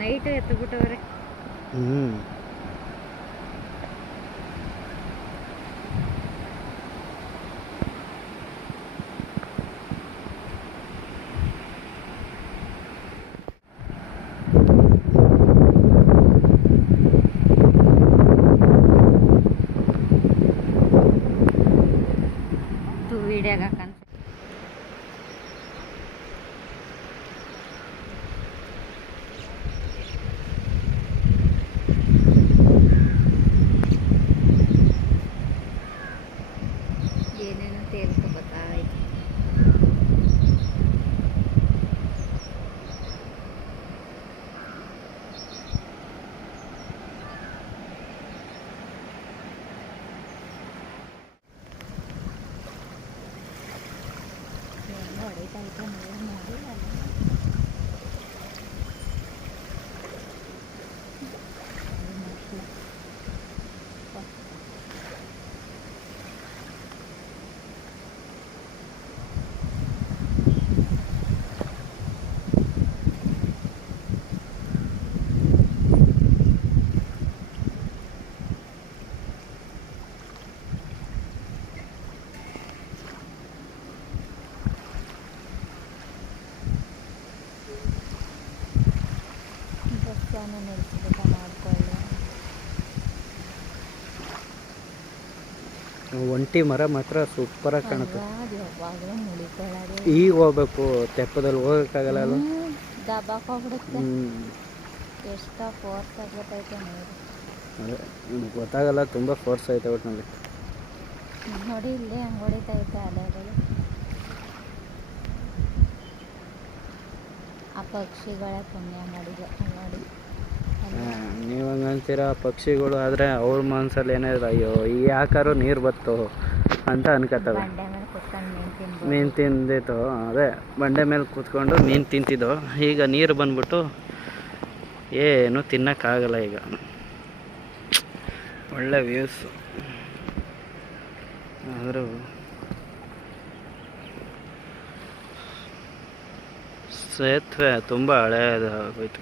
Night ಎತ್ತು ಬಿಟ್ಟವ್ರೆ ಹ್ಞೂ two ವೀಡಿಯೋಗ ಏನೋ ಹೊಡಿತಾ ಐತೆ ನೀರು ನೋಡಿಲ್ಲ ಬಸ್ಸನ್ನು ನಿಲ್ಸಿಬಿಟ್ಟ ಮಾಡ್ಕೊಳ್ಳಿ ಒಂಟಿ ಮರ ಮಾತ್ರ ಸೂಪರಾಗಿ ಕಾಣುತ್ತೆ. ಅದು ಯಾವಾಗಲೂ ಮುಳಿಕೊಳ್ಳೋದು ಈಗ ಹೋಗ್ಬೇಕು ತೆಪ್ಪದಲ್ಲಿ ಹೋಗೋಕ್ಕಾಗಲ್ಲ ಅಲ್ಲ ಹೋಗ್ಬಿಡುತ್ತೆ. ಎಷ್ಟು ಫೋರ್ಸ್ ಆಗ್ಬಿಟ್ಟೈತೆ ನೋಡಿ. ಅದೇ ನಿಮ್ಗೆ ಗೊತ್ತಾಗಲ್ಲ ತುಂಬ ಫೋರ್ಸ್ ಐತೆ ಒಟ್ಟಿನಲ್ಲಿ ನೋಡಿ ಇಲ್ಲೇ ಹಂಗೆ ಹೊಡಿತಾ ಐತೆ ಅಲೆಗಳು. ಆ ಪಕ್ಷಿಗಳ ಪುಣ್ಯ ಮಾಡಿದೆ ನೋಡಿ. ನೀವು ಹಂಗಂತೀರ ಅಂತೀರ ಪಕ್ಷಿಗಳು ಆದರೆ ಅವ್ರ ಮನಸ್ಸಲ್ಲಿ ಏನಾದ್ರು ಅಯ್ಯೋ ಈ ಯಾಕಾರು ನೀರು ಬತ್ತು ಅಂತ ಅನ್ಕೋತವೆ ಮೀನು ತಿಂದಿತ್ತು ಅದೇ ಬಂಡೆ ಮೇಲೆ ಕೂತ್ಕೊಂಡು ಮೀನು ತಿಂತಿದ್ದು. ಈಗ ನೀರು ಬಂದ್ಬಿಟ್ಟು ಏನು ತಿನ್ನೋಕ್ಕಾಗಲ್ಲ ಈಗ. ಒಳ್ಳೆ ವ್ಯೂಸು ಆದರೂ ಸೇತುವೆ ತುಂಬ ಹಳೆಯದಾಗೋಯ್ತು